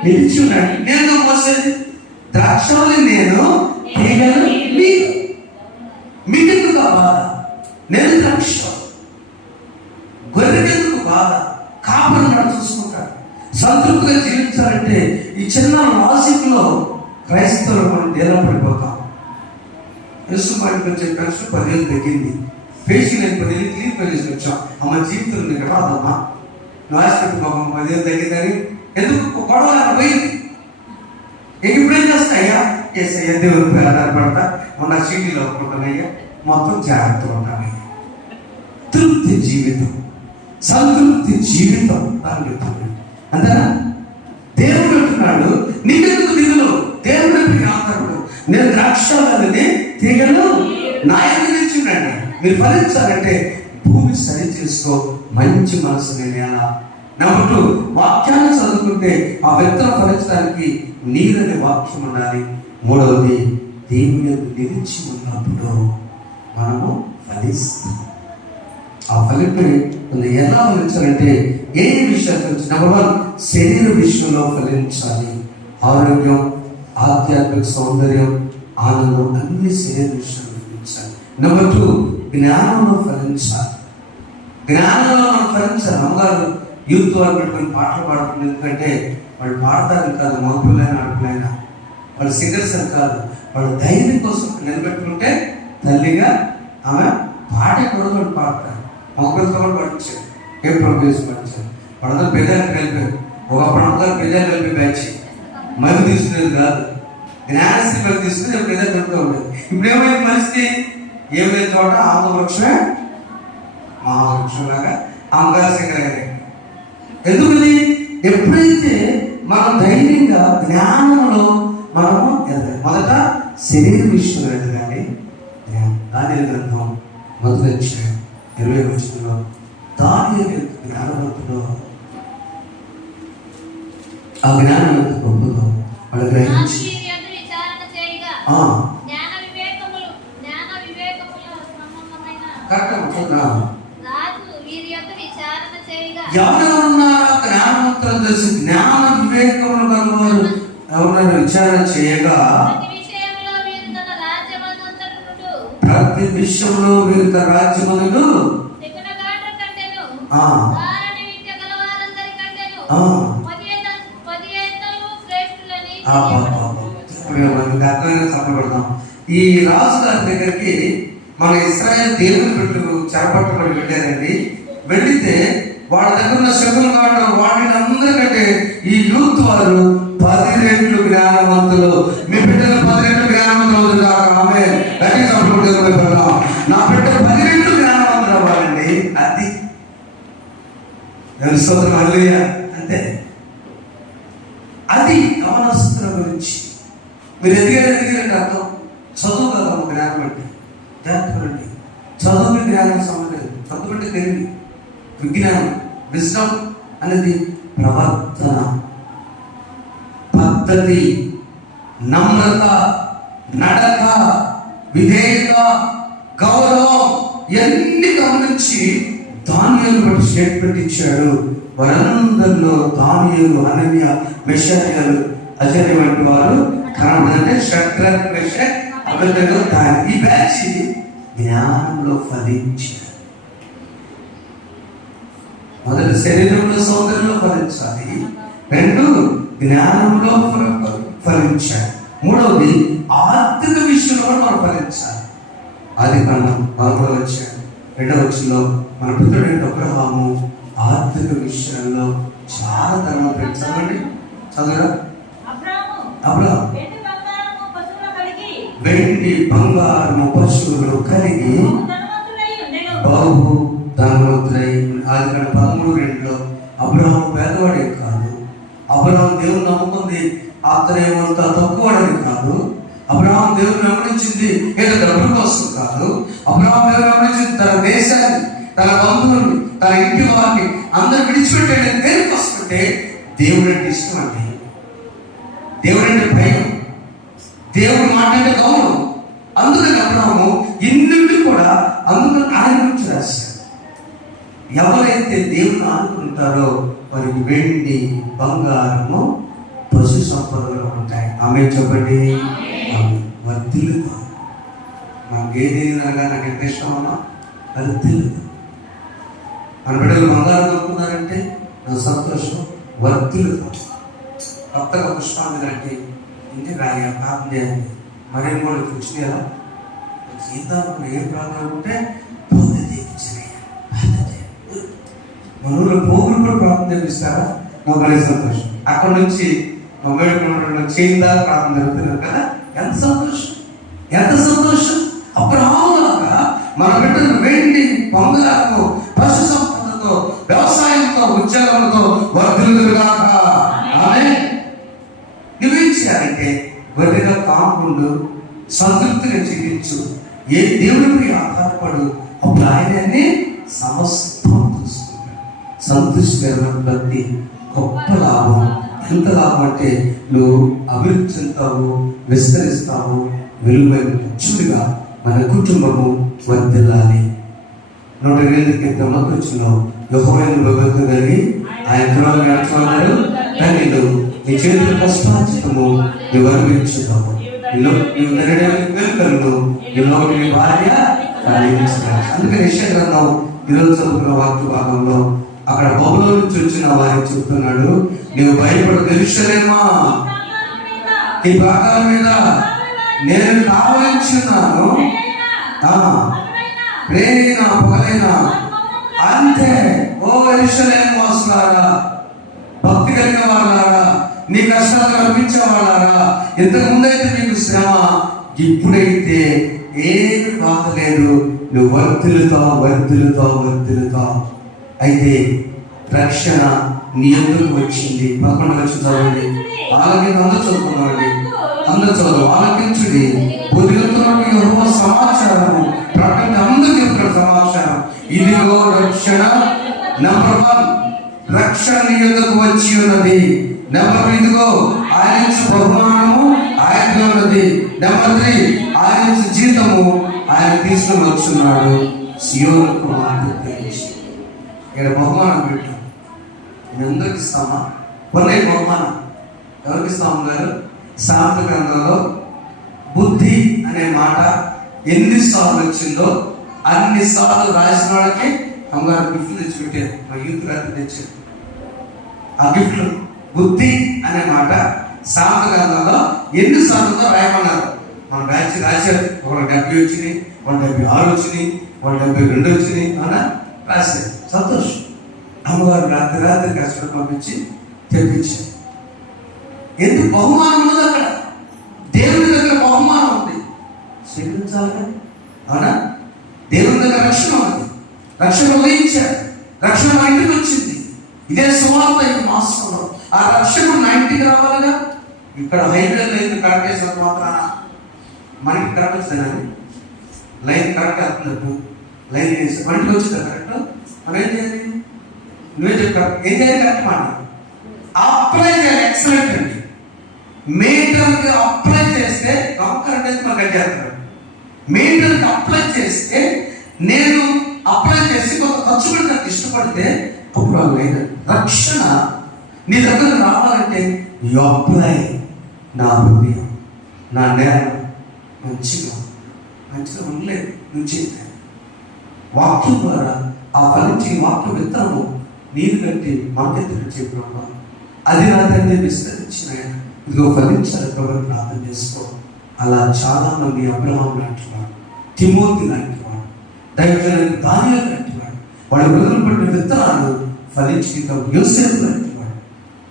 నిలిచి ఉండండి. నేను మోసేది ద్రాక్షని, నేను తీగలు మీరు. మీకెందుకు ఆ బాధ? నేను ద్రాక్ష, గొర్రెకెందుకు బాధ? కాపరి నాడు చూసుకుంటాడు. సంతృప్తిగా జీవించాలంటే ఈ చిన్న లాజిక్లో క్రైస్తవులు మనం డేలా పడిపోతాం. యేసుమాడికి వచ్చే పెన్షన్ 10,000 తగ్గింది. పేషి నేను 10,000 క్లీన్ చేసి వచ్చాం. అమ్మ జీవితం నీకు రాదమ్మా, నువ్వు ఆశపెట్టుకోమ్మా 10,000 తగ్గిందని. ఎందుకు గొడవ పోయింది. ఇప్పుడేం చేస్తాయ్యా? ఏసయ్యా దేవుడిపై ఆధారపడతా ఉన్న చీటీలో ఒప్పుకుంటానయ్యా, మొత్తం జాగ్రత్తగా ఉంటానయ్యా. తృప్తి జీవితం, సంతృప్తి జీవితం అంతేనా? దేవుడు అంటున్నాడు, నీకెందుకు దిగులు? దేవుడు ఆధారపడు. నేను ద్రాక్షాలని తీగలు నా ఎదురు నిల్చున్నాను. మీరు ఫలించాలంటే భూమి సరి చేసుకో, మంచి మనసు నేను ఎలా. నెంబర్ 2, వాక్యాన్ని చదువుకుంటే ఆ వ్యక్తులు ఫలించడానికి నీరనే వాక్యం ఉండాలి. మూడవది, దేవుని నిలిచి ఉన్నప్పుడు మనము ఫలిస్తాం. ఆ ఫలింపుని ఎలా ఫలించాలంటే ఏ విషయాలు ఫలించాలి? నెంబర్ 1, శరీర విషయంలో ఫలించాలి. ఆరోగ్యం, ఆధ్యాత్మిక సౌందర్యం, ఆనందం అన్ని శరీర విషయంలో ఫలించాలి. నెంబర్ 2, జ్ఞానంలో ఫలించాలి. జ్ఞానంలో మనం ఫలించాలి. అమ్మగారు యూత్ వాళ్ళు పెట్టుకొని పాటలు పాడుతుంది. ఎందుకంటే వాళ్ళు పాడతారని కాదు, మగపిల్లైనా ఆడపిల్లైనా, వాళ్ళు సింగర్స్ అని కాదు, వాళ్ళు ధైర్యం కోసం నిలబెట్టుకుంటే తల్లిగా ఆమె పాట కూడా వాళ్ళు పాడతారు. మగపిల్లతో కూడా పాటించారు. ఏ ప్రొఫెస్ పాటించారు. వాళ్ళందరూ పెద్దలు కలిపారు. ఒకప్పుడు అందరూ పెద్దలు కలిపి బ్యాచ్ మధ్య తీసుకునేది కాదు, జ్ఞానశ్రీ మధ్య తీసుకుని పెద్దలు కలుపుతూ ఉండేది. ఇప్పుడు ఏమైంది పరిస్థితి? ఏమైనా చోట ఆమె వృక్షమే మహావృక్షం లాగా అమ్మగారు సింగర్. ఎందుకని? ఎప్పుడైతే మనం ధైర్యంగా జ్ఞానంలో మనము ఎదగాలి. మొదట శరీర విషయంలో ఎదగాలి. దానియేలు గ్రంథం 1వ అధ్యాయం 20వ వచనంలో దానియేలు జ్ఞానవంతుడు. ఆ జ్ఞానం ఎంత గొప్పదో వాళ్ళు గ్రహించి ఎవరెవరున్నారో జ్ఞానవంతులు తెలిసి జ్ఞాన వివేకములు కలవారు ఎవరైనా విచారణ చేయగా ప్రతి విషయంలో వీరి రాజ్యములు చెప్పబడతాం. ఈ రాజు గారి దగ్గరికి మన ఇశ్రాయేలు దేవుని పెట్టు చెరపట్టబడి వెళ్ళారండి. వెళితే వాళ్ళ దగ్గర ఉన్న శకులు కావడం వాడిని అందరికంటే ఈ యూత్ వారు 10 రెట్లు జ్ఞానవంతులు. మీ బిడ్డలు 10 రెట్లు జ్ఞానవంతులు అవుతుంది. ఆమె గట్టి చప్పుడు నా బిడ్డ 10 రెట్లు జ్ఞానవంతులు అవ్వాలండి. అది స్తోత్రం హల్లెలూయా. అంతే. అది యవనస్తుల గురించి మీరు ఎదిగారంటే అర్థం చదువు కదా. జ్ఞానం అంటే జాగ్రత్త. చదువుకి జ్ఞానం సంబంధం. చదువు అంటే తెలివి, విజ్ఞానం, విజ్డమ్ అనేది ప్రవర్తన, పద్ధతి, నమ్రత, నడక, విధేయత, గౌరవం ఇవన్నీ గమనించి దానియేలు బట్టి స్టేట్మెంట్ ఇచ్చాడు. వారందరిలో దానియేలు, హనన్యా, మిషాయేలు, అజర్య వంటి వారు కనబడంటే షడ్రక్, మెషక్, అబేద్నెగో ఈ బ్యాచ్ జ్ఞానంలో ఫలించారు. మొదటి శరీరంలో సౌందర్యంలో ఫలించాలి. 2 జ్ఞానంలో ఫలించాలి. 3వది ఆర్థిక విషయంలో కూడా మనం ఫలించాలి. ఆదికాండం 4వ అధ్యాయం 2వ వచనంలో మన పితరుడైన అబ్రహాము ఆర్థిక విషయాల్లో చాలా ధర్మం పెంచాలండి. చదువురా. అబ్రహాము వెండి బంగారము పశువులు కలిగి బహు ధనవంతుడై. ఆదికాండం 13:2 అబ్రహాము పేదవాడే కాదు, అబ్రహాము దేవుని నమ్ముకుంది ఆత్రేయమంత తక్కువడని కాదు, అబ్రహాము దేవుని వెంబడించింది ఏదో డబ్బుల కోసం కాదు, అబ్రహాము దేవుని వెంబడించింది తన దేశాన్ని, తన బంధువుల్ని, తన ఇంటి వారిని అందరూ విడిచిపెట్టాడు. దేనికోసం అంటే దేవుడు అంటే ఇష్టం అండి, దేవుడు అంటే భయం, దేవుడు మాట అంటే గౌరవం. అందుకని అబ్రహాము ఇన్నింటి కూడా అందుకని ఆయన గురించి రాశాడు. ఎవరైతే దేవుని ఆనుకుంటారో వారికి వెండి బంగారము పశు సంపదలు ఉంటాయి. ఆమె చెప్పండి. వర్తిల్లుతాం. మనకి ఏదైనా అనగా నాకు ఎంత ఇష్టమన్నా వర్తిల్లుతాం. మన బిడ్డలు బంగారం దొరుకుతున్నారంటే నా సంతోషం. వర్తిల్లుతాం. కొత్తగా పుష్పాన్ని అంటే ఇంటికి రాయ ప్రార్థన చేయాలి. మరేం కూడా చూసినా జీవితం ఏం ప్రార్థన ఉంటే మన ఊళ్ళో పోగులు కూడా ప్రార్థన చేపిస్తారా? నాకు భలే సంతోషం. అక్కడ నుంచి 90 కిలోమీటర్ల చేయిందా ప్రార్థన జరుగుతున్నారు కదా, ఎంత సంతోషం, ఎంత సంతోషం. అబ్రహాములాగా మన బిడ్డలు వెండి బంగారము పశు సంపదతో వ్యవసాయంతో ఉద్యోగంతో వర్ధిల్లుగాక. ఆమేన్. నువ్వేం చేయాలంటే గొర్రెగా కాకుండా సంతృప్తిగా జీవించు. ఏ దేవుడిపై ఆధారపడు, అప్పుడు ఆయనని సమస్తం చూసుకుంటాడు. సంతృష్టి బట్టి గొప్ప లాభం. ఎంత లాభం అంటే నువ్వు అభివృద్ధి చెందుతావు, విస్తరిస్తావు, విలువైన లక్ష్మిగా మన కుటుంబము వర్ధిల్లాలి. 108 కీర్తనలోకి వచ్చినావు. యెహోవాను భయభక్తులు కలిగి ఆయన త్రోవలో నడుచుకున్నాడు. ధన్యులు నీ చేతుల కష్టార్జితము నువ్వు అనుభవించుతావు. నువ్వు నెరవేర్చిన వేడుకలను నీ భార్య కలిగించాలి. అందుకని యెషయా గ్రంథం ఈరోజు చదువుకున్న వాక్య భాగంలో అక్కడ బబులో నుంచి వచ్చిన వారికి చెప్తున్నాడు, నువ్వు భయపడకు యెరూషలేమా, నీ భాగాల మీద నేను కావలించున్నాను. రేనైనా పగలైనా అంతే. ఓ యెరూషలేము వాసులారా, భక్తి కలిగిన వాళ్ళారా, నీ కష్టాలు కల్పించే వాళ్ళారా, ఇంతకు ముందైతే మీకు శ్రమ, ఇప్పుడైతే ఏమి బాధ లేదు. నువ్వు వర్ధిల్లుతావు, వర్ధిల్లుతావు, వర్ధిల్లుతావు. అయితే రక్షణ నీ ఎందుకు వచ్చింది? 11 వచ్చి చదవండి. ఆలకించి అందరూ చదువుకున్నాండి, అందరూ చదువు. ఆలకించుడి బుద్ధితో సమాచారము ప్రకటన అందరూ చెప్తున్న సమాచారం. ఇదిగో రక్షణ. నంబర్ 1 రక్షణ నీ ఎందుకు వచ్చి ఉన్నది. నెంబర్ 2 ఇదిగో ఆయన బహుమానము ఆయన ఉన్నది. నెంబర్ 3 ఆయన జీతము ఆయన తీసుకుని వచ్చున్నాడు. సియోను కుమార్తె ఇక్కడ బహుమానం పెట్టాం. ఎందుకు ఇస్తామా? కొన్ని బహుమానం ఎవరికి ఇస్తాము గారు? సామెత గ్రంథంలో బుద్ధి అనే మాట ఎన్నిసార్లు వచ్చిందో అన్నిసార్లు రాసిన వాళ్ళకి అమ్మగారు గిఫ్ట్లు తెచ్చిపెట్టారు. మా యూత్ రాత్రి తెచ్చారు ఆ గిఫ్ట్లు. బుద్ధి అనే మాట సామెత గ్రంథంలో ఎన్నిసార్లుతో రాయమన్నారు. మన బ్యాచ్ రాశారు. 170 వచ్చినాయి, 176 వచ్చినాయి, 172 వచ్చినాయి. అవునా? రాశారు. సంతోషం. అమ్మగారు రాత్రి కష్టపడి పంపించి తెప్పించారు. ఎందుకు? బహుమానం ఉంది అక్కడ. దేవుని దగ్గర బహుమానం ఉంది, స్వీకరించాలి. అవునా? దేవుని దగ్గర రక్షణ ఉంది. రక్షణ ఉదయించాడు. రక్షణ మా ఇంటికి వచ్చింది. ఇదే సువార్త ఈ మాసంలో. ఆ రక్షకుడు నా ఇంటికి రావాలిగా. ఇక్కడ హైవే లైన్ కరెక్ట్ చేసినంత మాత్రాన మనకి కరెక్ట్ వస్తానండి. లైన్ కరెక్ట్ అవుతున్నట్టు లైన్ వేసి మనకి వచ్చింది కరెక్ట్. మనం ఏం చేయాలి? నువ్వే చెప్పారు ఏం చేయాలి? కరెక్ట్ మాట అప్లై చేయాలి. ఎక్సలెంట్ అండి. మెయింటర్కి అప్లై చేస్తే కరెక్ట్ అయితే మనకు చేస్తాడు. మెయింటర్కి అప్లై చేస్తే నేను అప్లై చేసి కొంత ఖర్చు పెడతానికి ఇష్టపడితే అప్పుడు లేదు. రక్షణ నీ దగ్గర రావాలంటే యు అప్లై. నా హృదయం, నా నేల మంచిగా ఉండలేదు. నువ్వు చెప్పాను వాక్యం ద్వారా ఆ ఫలించి వాక్య విత్తనము నీరు కట్టి మనకెత్తుకు చెప్పినప్పుడు అది నా తండ్రి విస్తరించిన ఇదిగో ఫలించాలి ప్రభు ప్రార్థన చేసుకో. అలా చాలా మంది అబ్రహాము లాంటి వాడు, తిమోతి లాంటి వాడు, దైవజనులకు దానియేలు లాంటివాడు. వాళ్ళు వదిలిపడిన విత్తనాలు ఫలించింది కాబట్టి యోసేపు లాంటివాడు.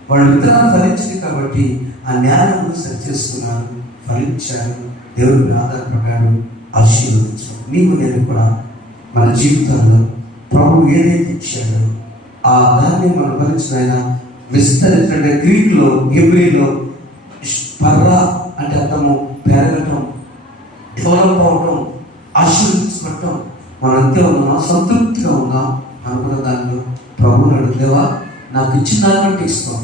వాళ్ళు విత్తనాలు ఫలించింది కాబట్టి ఆ జ్ఞానమును సరి చేసుకున్నారు, ఫలించారు, దేవుడికి ఆధారపడ్డాడు, ఆశీర్వదించాడు. నీవు నేను కూడా మన జీవితాల్లో ప్రభు ఏదైతే ఇచ్చాడో ఆ దాన్ని మనం ఫలించిన ఆయన విస్తరించే గ్రీకులో హెబ్రీలో పర్రా అంటే అర్థము పెరగటం, డెవలప్ అవటం, ఆశీర్వదించబడటం. మనం అంతే ఉన్నాం, సంతృప్తిగా ఉన్నాం అనుకున్న దానిలో ప్రభువుని అడుగుదేవా నాకు ఇచ్చిన దాన్ని ఇస్తాం,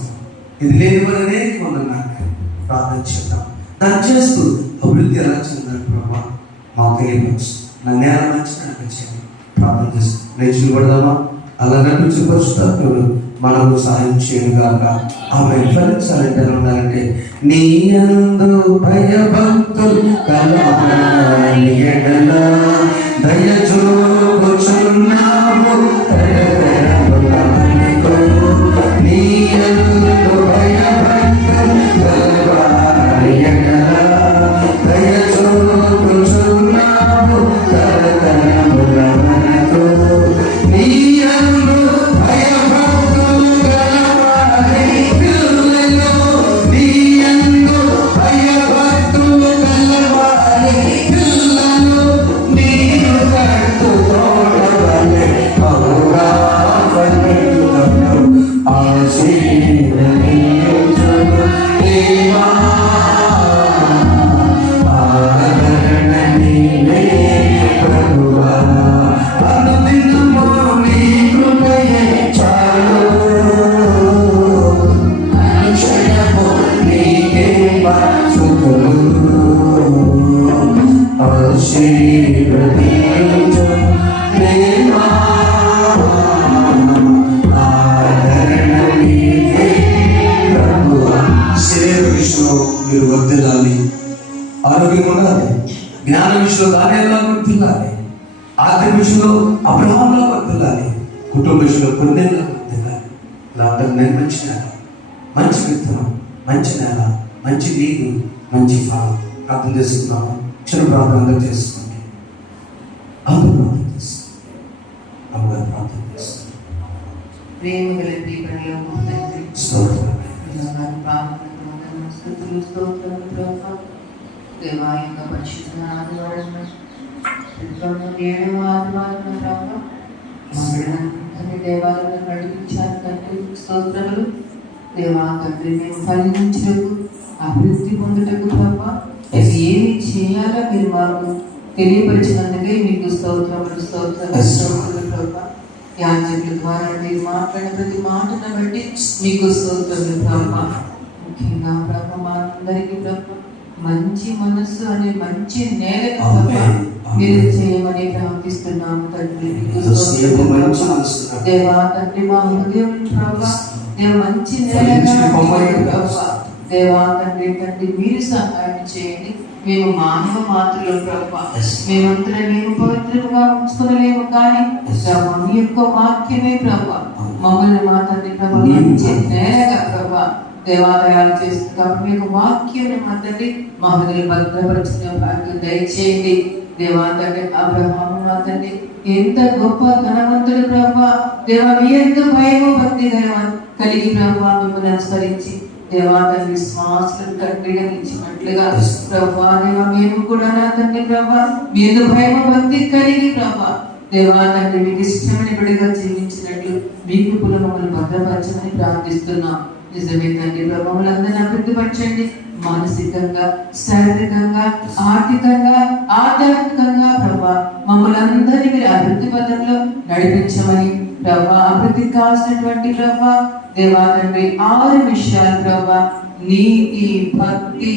ఇది లేని వల్ల అనేక ఉంది నాకు ప్రార్థన చేద్దాం. దాన్ని చేస్తూ అభివృద్ధి ఎలా చెందాలి ప్రభా మాకు తెలియవచ్చు, నా నేల మంచి అనిపించండి ప్రార్థన చేస్తాం. నేర్చుకోబడదామా? అలా నడిపించి పరిశుద్ధాత్ముడు మనకు సహాయం చేయనుగాక. ఆమె ఫలించాలంటే ఉండాలంటే నీ యందు భయభక్తులు కలగాలి ఎడల దయచూపుచున్నావు నీ యందు భయభక్తులు కలగాలి ఎడల దయచూపుచున్నావు తరతరములకు నీ యందు భయభక్తులు కలగాలి పిల్లలు నీ యందు భయభక్తులు కలగాలి పిల్లలు నీరు కట్టు తోడవలె అవుగా ఫలించును ఆశీర్వదించును దేవా ఆదరణ నీవే ప్రభువా అనుదినము నీ కృపయే చాలు అనుక్షణము నీకే స్తుతులు ఆశీర్వదించు దేవా ఆదరణ నీవే ప్రభువా. శరీర విషయంలో మీరు వర్ధిల్లాలి, ఆరోగ్యం ఉండాలి, జ్ఞాన విషయంలో దానిలా వర్ధిల్లాలి, ఆర్థిక విషయంలో అబ్రహాంలా వర్ధిల్లాలి, కుటుంబ విషయంలో కొన్నేళ్ళ వర్ధిల్లాలి. లాభం మంచి నేల, మంచి విత్తనం, మంచి నేల, మంచి నీరు, మంచి ఫలం. ప్రార్థన చేసుకున్నాము. క్షణ ప్రార్థన చేసుకోండి. అందరూ ప్రార్థన చేస్తాం. అందరూ ప్రార్థన చేస్తాం. ప్రేమ గల దీపంలో తండ్రి స్తోత్రం. స్తుతులు స్తోత్రములు ప్రభా. దేవా యొక్క పరిశుద్ధ ఆదివారం ఏడవ ఆదివారం ప్రభా మమ్మల్ని దేవాలయంలో నడిపించారు తండ్రి. స్తోత్రములు దేవా తండ్రి. మేము ఫలించుటకు అభివృద్ధి పొందుటకు ప్రభా ఏమి చేయాలో మీరు మాకు తెలియపరిచినందుకే మీకు స్తోత్రములు స్తోత్రములు స్తోత్రములు ప్రభా. యాజకుల ద్వారా మీరు మాట్లాడిన ప్రతి మాటను బట్టి మీకు స్తోత్రములు ప్రభా. ముఖ్యంగా ప్రభా మా అందరికీ ప్రభా మంచి మనస్సు అనే మంచి నేలకు ప్రభా మీరు చేయమని ప్రార్థిస్తున్నాము తండ్రి. దేవా తండ్రి మా హృదయం ప్రభా దేవ మంచి నేలగా ప్రభా దేవా తండ్రి తండ్రి మీరు సహాయం చేయండి. మేము మానవ మాత్రలు ప్రభా, మేమంతా మేము పవిత్రంగా ఉంచుకోలేము, కానీ మీ యొక్క వాక్యమే ప్రభా మమ్మల్ని మా తండ్రి ప్రభా మంచి నేలగా ప్రభా దేవాలయాలు చేస్తున్నాం. మీకు వాక్యం మా తండ్రి మా హృదయం భద్రపరిచిన భాగ్యం దయచేయండి. దేవా తండ్రి అబ్రహాము మా తండ్రి ఎంత గొప్ప ధనవంతుడు ప్రభా. దేవా మీ ఎంత భయము భక్తి కలిగి ప్రభా మిమ్మల్ని అనుసరించి దేవా తండ్రి విశ్వాసులను తండ్రిగా ఇచ్చినట్లుగా ప్రభా దేవా మేము కూడా నా తండ్రి ప్రభా మీ ఎంత భయము భక్తి కలిగి ప్రభా దేవా తండ్రి మీకు ఇష్టమైన బిడ్డగా జీవించినట్లు మీ కృపలో మమ్మల్ని భద్రపరచమని ప్రార్థిస్తున్నాం. నిజమే తండ్రి ప్రభావం అందరినీ అభివృద్ధిపరచండి. మానసికంగా, శారీరకంగా, ఆర్థికంగా, ఆధ్యాత్మికంగా ప్రభా మమ్మల్ని అందరినీ మీరు అభివృద్ధి పదంలో నడిపించమని ప్రభా అభివృద్ధికి కావాల్సినటువంటి ప్రభా దేవా తండ్రి 6 విషయాలు ప్రభా నీతి, భక్తి,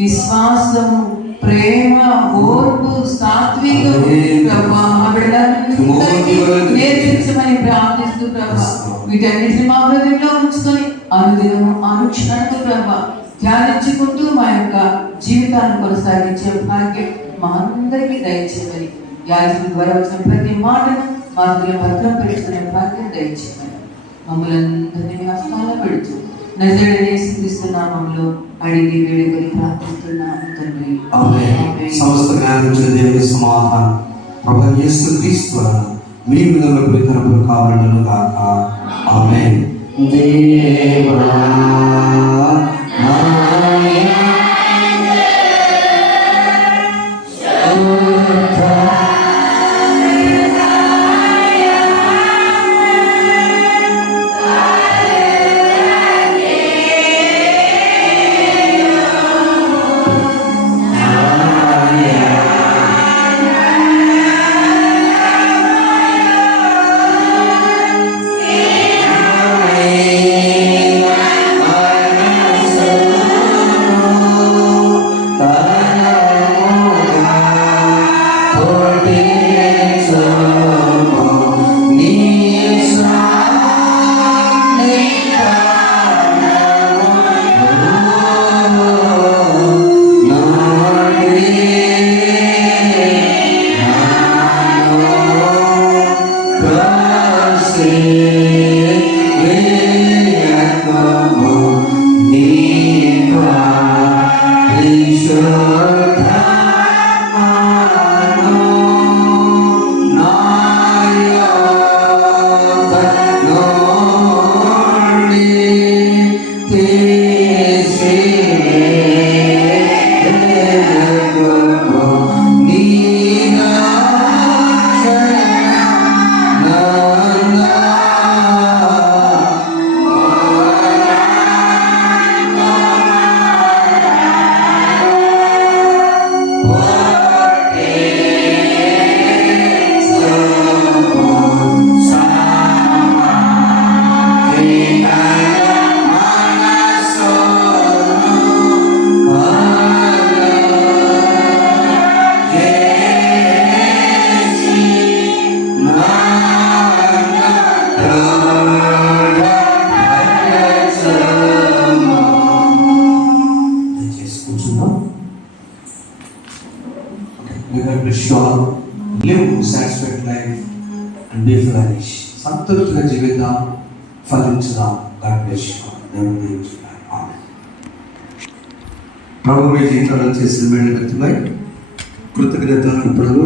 విశ్వాసము, ప్రేమ, ఓర్పు, సాత్వికం ప్రభా మా బిడ్డలందరికీ నేర్పించమని ప్రార్థిస్తూ ప్రభా వీటన్నిటిని మా హృదయంలో ఉంచుకొని అనుదినము అనుక్షణము ప్రభా ధ్యానించుకుంటూ మా యొక్క జీవితాన్ని కొనసాగించే భాగ్యం మా అందరికీ దయచేయమని యాజకుల ద్వారా వచ్చిన ప్రతి మాటను మా హృదయం భద్రం పెట్టుకునే భాగ్యం దయచేయమని మమ్మల్ని అందరినీ హస్తాల్లో పెడుతూ నజరేయుడైన యేసుక్రీస్తు నామములో అడిగి వేడుకొని ప్రార్థిస్తున్నాము తండ్రి. సమస్త జ్ఞానం దేవుని సమాధానం ప్రభు యేసుక్రీస్తు మీ విధంగా ప్రీతరపులు కావాలను గాక. ఆమేన్. దేవా సంతృప్తిగా జీవిద్దాం, ఫలించుదాం. ప్రభు మీ జీవితంలో చేసిన మేలు వ్యక్తమై కృతజ్ఞత అర్పణలు